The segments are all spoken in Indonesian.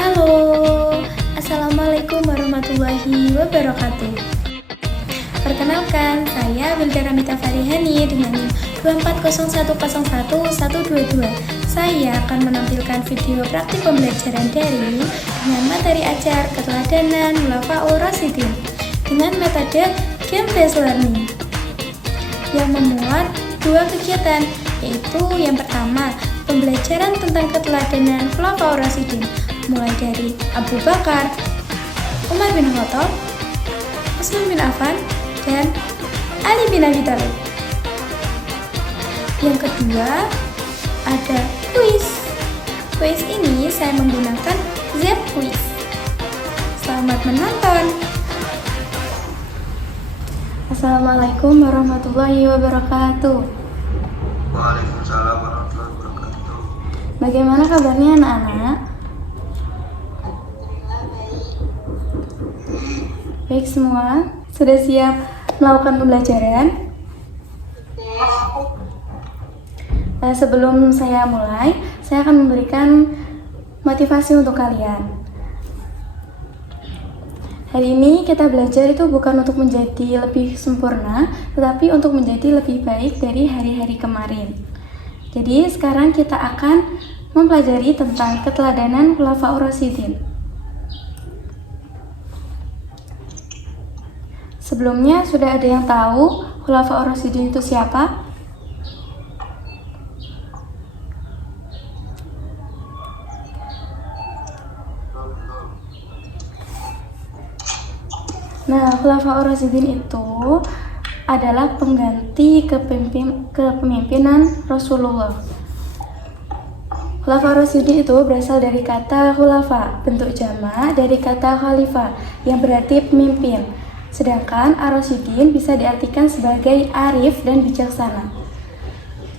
Halo, Assalamualaikum warahmatullahi wabarakatuh. Perkenalkan, saya Wilda Ramita Farihani dengan NIM 240101122. Saya akan menampilkan video praktik pembelajaran daring dengan materi ajar keteladanan Khulafaur Rasyidin dengan metode game-based learning yang memuat dua kegiatan, yaitu yang pertama, pembelajaran tentang keteladanan Khulafaur Rasyidin mulai dari Abu Bakar, Umar bin Khattab, Utsman bin Affan, dan Ali bin Abi Thalib. Yang kedua, ada kuis. Kuis ini saya menggunakan Z-Quiz. Selamat menonton. Assalamualaikum warahmatullahi wabarakatuh. Waalaikumsalam warahmatullahi wabarakatuh. Bagaimana kabarnya anak-anak? Baik semua, sudah siap melakukan pembelajaran? Sebelum saya mulai, saya akan memberikan motivasi untuk kalian. Hari ini kita belajar itu bukan untuk menjadi lebih sempurna, tetapi untuk menjadi lebih baik dari hari-hari kemarin. Jadi sekarang kita akan mempelajari tentang keteladanan Khulafaur Rasyidin. Sebelumnya sudah ada yang tahu Khulafaur Rasyidin itu siapa? Nah, Khulafaur Rasyidin itu adalah pengganti kepemimpinan Rasulullah. Khulafaur Rasyidin itu berasal dari kata khulafa, bentuk jamak dari kata khalifah yang berarti pemimpin. Sedangkan Ar-Rasyidin bisa diartikan sebagai arif dan bijaksana.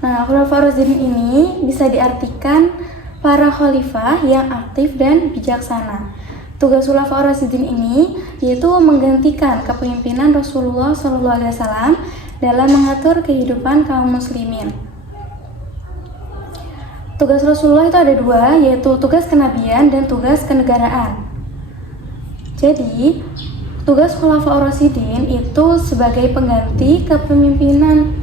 Nah, Khulafaur Rasyidin ini bisa diartikan para khalifah yang aktif dan bijaksana. Tugas Khulafaur Rasyidin ini yaitu menggantikan kepemimpinan Rasulullah SAW dalam mengatur kehidupan kaum muslimin. Tugas Rasulullah itu ada dua, yaitu tugas kenabian dan tugas kenegaraan. Jadi, tugas Khulafaur Rasyidin itu sebagai pengganti kepemimpinan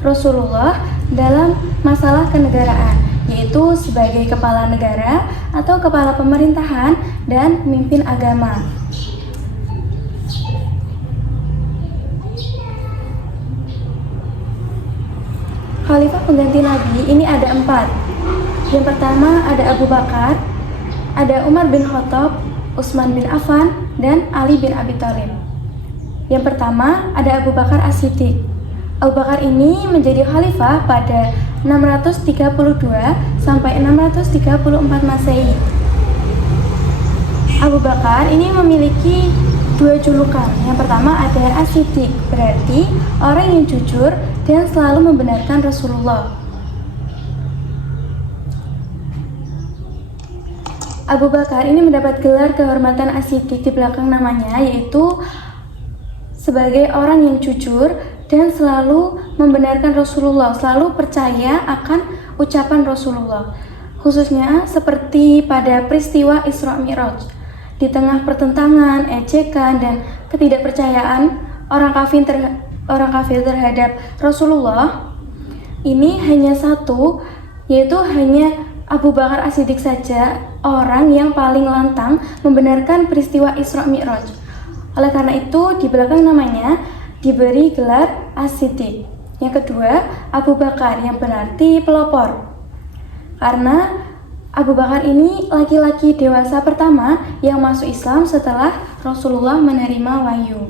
Rasulullah dalam masalah kenegaraan, yaitu sebagai kepala negara atau kepala pemerintahan dan pemimpin agama. Khalifah pengganti Nabi ini ada 4. Yang pertama ada Abu Bakar, ada Umar bin Khattab, Utsman bin Affan, dan Ali bin Abi Thalib. Yang pertama ada Abu Bakar As-Siddiq. Abu Bakar ini menjadi khalifah pada 632 sampai 634 Masehi. Abu Bakar ini memiliki 2 julukan. Yang pertama ada As-Siddiq, berarti orang yang jujur dan selalu membenarkan Rasulullah. Abu Bakar ini mendapat gelar kehormatan As-Siddiq di belakang namanya, yaitu sebagai orang yang jujur dan selalu membenarkan Rasulullah, selalu percaya akan ucapan Rasulullah. Khususnya seperti pada peristiwa Isra Mi'raj. Di tengah pertentangan, ejekan, dan ketidakpercayaan orang kafir terhadap Rasulullah, ini hanya satu, yaitu hanya Abu Bakar As-Siddiq saja orang yang paling lantang membenarkan peristiwa Isra Mi'raj. Oleh karena itu, di belakang namanya diberi gelar As-Siddiq. Yang kedua, Abu Bakar yang berarti pelopor. Karena Abu Bakar ini laki-laki dewasa pertama yang masuk Islam setelah Rasulullah menerima wahyu.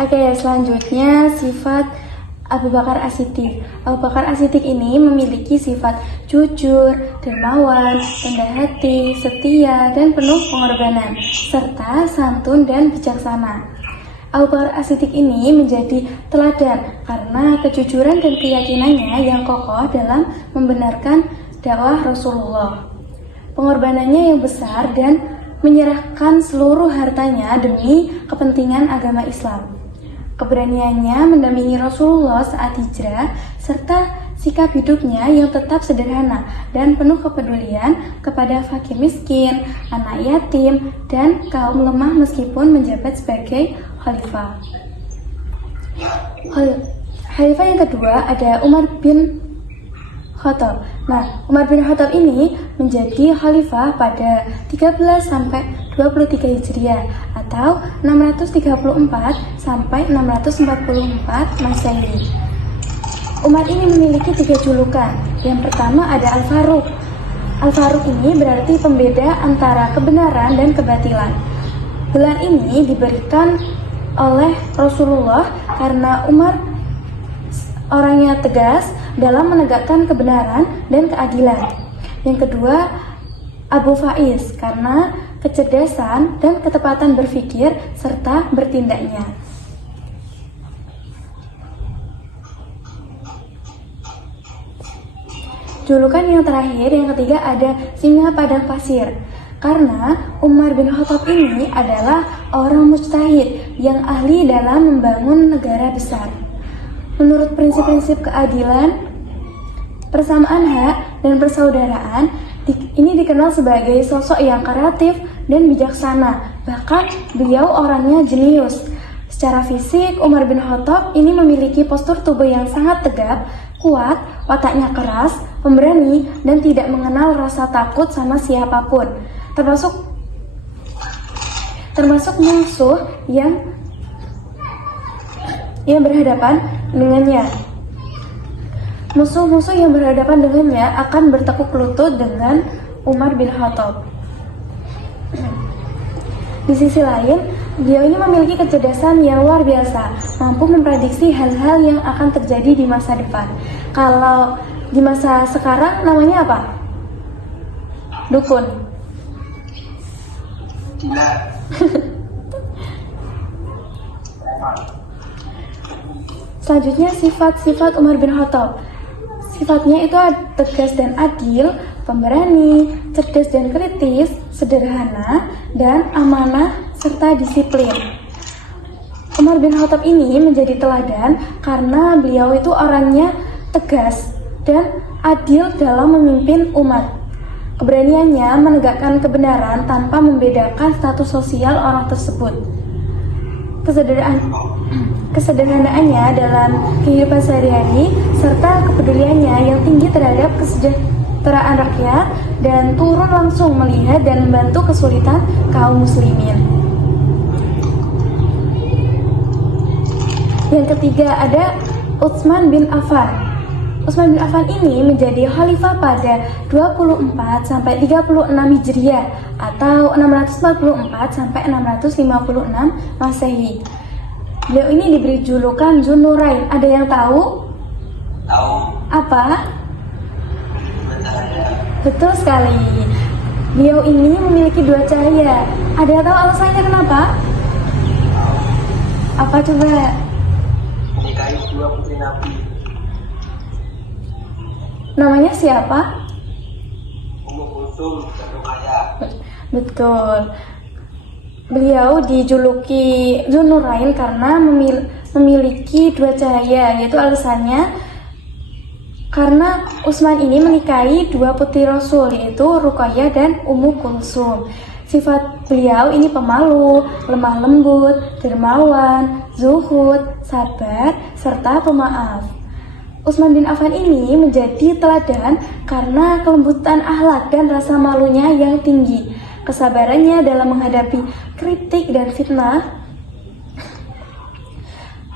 Oke, selanjutnya sifat Abu Bakar As-Siddiq. Abu Bakar As-Siddiq ini memiliki sifat jujur, dermawan, rendah hati, setia, dan penuh pengorbanan, serta santun dan bijaksana. Abu Bakar As-Siddiq ini menjadi teladan karena kejujuran dan keyakinannya yang kokoh dalam membenarkan dakwah Rasulullah. Pengorbanannya yang besar dan menyerahkan seluruh hartanya demi kepentingan agama Islam. Keberaniannya mendampingi Rasulullah saat hijrah, serta sikap hidupnya yang tetap sederhana dan penuh kepedulian kepada fakir miskin, anak yatim, dan kaum lemah meskipun menjabat sebagai khalifah. Khalifah yang kedua ada Umar bin Khattab. Nah, Umar bin Khattab ini menjadi khalifah pada 13 sampai 23 Hijriah atau 634 sampai 644 Masehi. Umar ini memiliki 3 julukan. Yang pertama ada Al-Faruq. Al-Faruq ini berarti pembeda antara kebenaran dan kebatilan. Gelar ini diberikan oleh Rasulullah karena Umar orangnya tegas dalam menegakkan kebenaran dan keadilan. Yang kedua, Abu Faiz karena kecerdasan dan ketepatan berpikir serta bertindaknya. Julukan yang terakhir, yang ketiga ada Singa Padang Pasir. Karena Umar bin Khattab ini adalah orang mujtahid yang ahli dalam membangun negara besar. Menurut prinsip-prinsip keadilan, persamaan hak, dan persaudaraan, ini dikenal sebagai sosok yang kreatif dan bijaksana. Bahkan beliau orangnya jenius. Secara fisik, Umar bin Khattab ini memiliki postur tubuh yang sangat tegap, kuat, wataknya keras, pemberani, dan tidak mengenal rasa takut sama siapapun. Termasuk musuh yang berhadapan dengannya. Musuh-musuh yang berhadapan dengannya akan bertekuk lutut dengan Umar bin Khattab. Di sisi lain, beliau ini memiliki kecerdasan yang luar biasa, mampu memprediksi hal-hal yang akan terjadi di masa depan. Kalau di masa sekarang namanya apa? Dukun. Gila. Selanjutnya sifat-sifat Umar bin Khattab. Sifatnya itu tegas dan adil, pemberani, cerdas dan kritis, sederhana, dan amanah serta disiplin. Umar bin Khattab ini menjadi teladan karena beliau itu orangnya tegas dan adil dalam memimpin umat. Keberaniannya menegakkan kebenaran tanpa membedakan status sosial orang tersebut. Kesederhanaannya dalam kehidupan sehari-hari serta kepeduliannya yang tinggi terhadap kesejahteraan rakyat dan turun langsung melihat dan membantu kesulitan kaum muslimin. Yang ketiga ada Utsman bin Affan. Utsman bin Affan ini menjadi khalifah pada 24 sampai 36 Hijriah atau 644 sampai 656 Masehi. Beliau ini diberi julukan Dzunurain. Ada yang tahu? Tahu. Apa? Matahari. Betul sekali. Beliau ini memiliki 2 cahaya. Ada yang tahu alasannya kenapa? Apa coba? Menikahi 2 putri Nabi. Namanya siapa? Ummu Kulsum dan Ruqayyah. Betul. Beliau dijuluki Dzunurain karena memiliki 2 cahaya, yaitu alasannya karena Utsman ini menikahi 2 putri Rasul, yaitu Ruqayyah dan Ummu Kulsum. Sifat beliau ini pemalu, lemah lembut, dermawan, zuhud, sabar, serta pemaaf. Utsman bin Affan ini menjadi teladan karena kelembutan akhlak dan rasa malunya yang tinggi, kesabarannya dalam menghadapi kritik dan fitnah,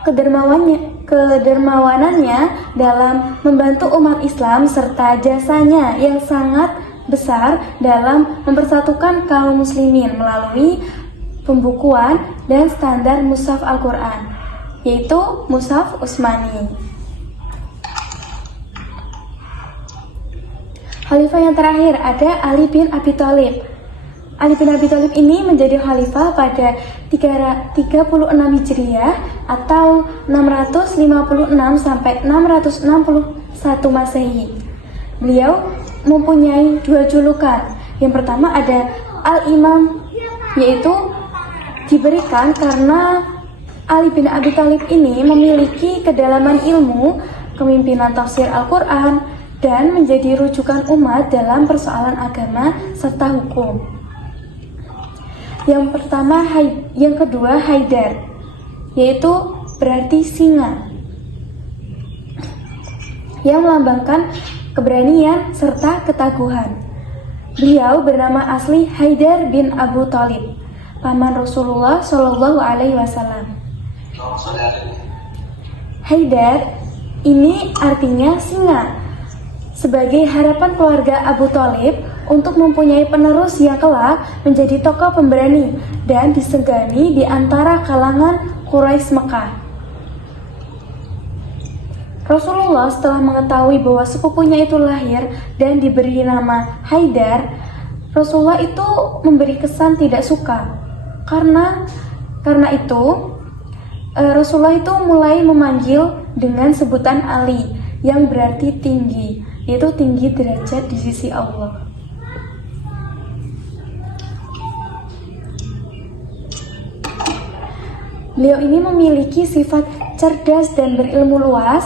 kedermawanannya dalam membantu umat Islam, serta jasanya yang sangat besar dalam mempersatukan kaum muslimin melalui pembukuan dan standar mushaf Al-Quran, yaitu Mushaf Utsmani. Khalifah yang terakhir ada Ali bin Abi Thalib. Ali bin Abi Thalib ini menjadi khalifah pada 36 Hijriah atau 656 sampai 661 Masehi. Beliau mempunyai 2 julukan. Yang pertama ada Al-Imam, yaitu diberikan karena Ali bin Abi Thalib ini memiliki kedalaman ilmu, kepemimpinan tafsir Al-Quran, dan menjadi rujukan umat dalam persoalan agama serta hukum. Yang kedua Haidar, yaitu berarti singa, yang melambangkan keberanian serta ketaguhan. Beliau bernama asli Haidar bin Abu Thalib, paman Rasulullah Shallallahu Alaihi Wasallam. Haidar ini artinya singa, sebagai harapan keluarga Abu Thalib untuk mempunyai penerus yang kelak menjadi tokoh pemberani dan disegani di antara kalangan Quraisy Mekah. Rasulullah setelah mengetahui bahwa sepupunya itu lahir dan diberi nama Haidar, Rasulullah itu memberi kesan tidak suka. Karena itu Rasulullah itu mulai memanggil dengan sebutan Ali, yang berarti tinggi, yaitu tinggi derajat di sisi Allah. Beliau ini memiliki sifat cerdas dan berilmu luas,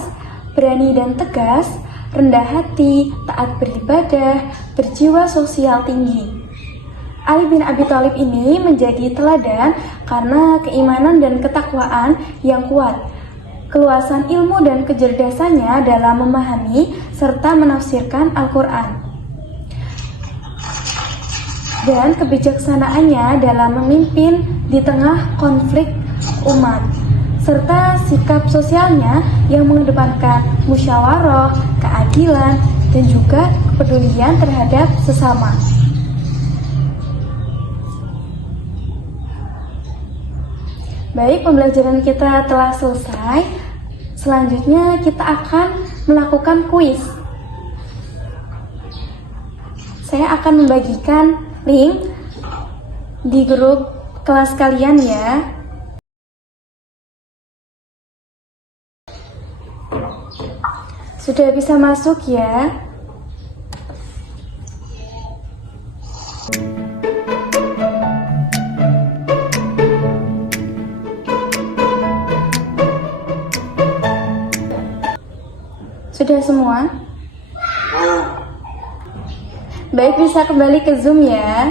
berani dan tegas, rendah hati, taat beribadah, berjiwa sosial tinggi. Ali bin Abi Thalib ini menjadi teladan karena keimanan dan ketakwaan yang kuat, keluasan ilmu dan kecerdasannya dalam memahami serta menafsirkan Al-Quran, dan kebijaksanaannya dalam memimpin di tengah konflik umat, serta sikap sosialnya yang mengedepankan musyawarah, keadilan, dan juga kepedulian terhadap sesama. Baik, pembelajaran kita telah selesai. Selanjutnya kita akan melakukan kuis. Saya akan membagikan link di grup kelas kalian ya. Sudah bisa masuk ya? Sudah semua? Baik, bisa kembali ke Zoom ya.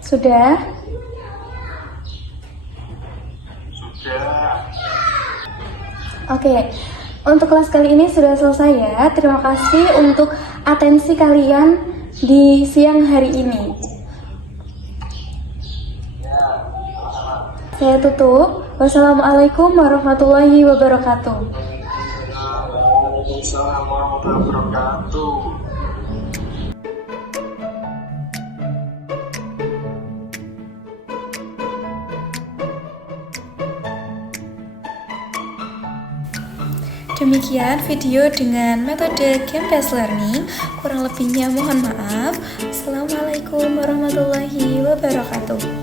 Sudah? Oke, untuk kelas kali ini sudah selesai ya. Terima kasih untuk atensi kalian di siang hari ini. Saya tutup. Wassalamualaikum warahmatullahi wabarakatuh. Waalaikumsalam warahmatullahi wabarakatuh. Demikian video dengan metode game-based learning. Kurang lebihnya mohon maaf. Assalamualaikum warahmatullahi wabarakatuh.